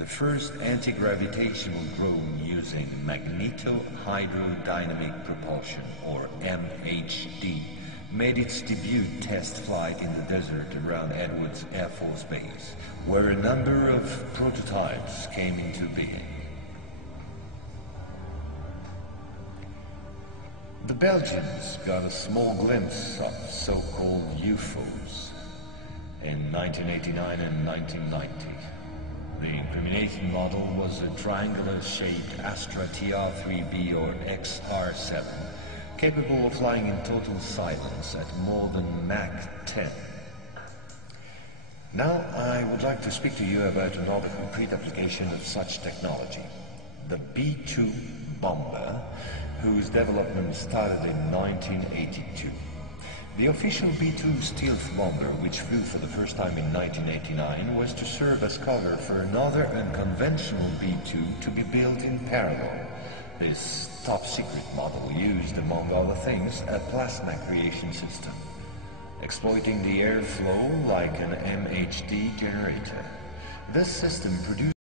The first anti-gravitational drone using magneto-hydrodynamic propulsion, or MHD, made its debut test flight in the desert around Edwards Air Force Base, where a number of prototypes came into being. The Belgians got a small glimpse of so-called UFOs in 1989 and 1990. The incriminating model was a triangular-shaped Astra TR-3B or XR-7, capable of flying in total silence at more than Mach 10. Now I would like to speak to you about another concrete application of such technology, the B-2 bomber, whose development started in 1982. The official B-2 stealth bomber, which flew for the first time in 1989, was to serve as cover for another unconventional B-2 to be built in parallel. This top-secret model used, among other things, a plasma creation system, exploiting the airflow like an MHD generator. This system produced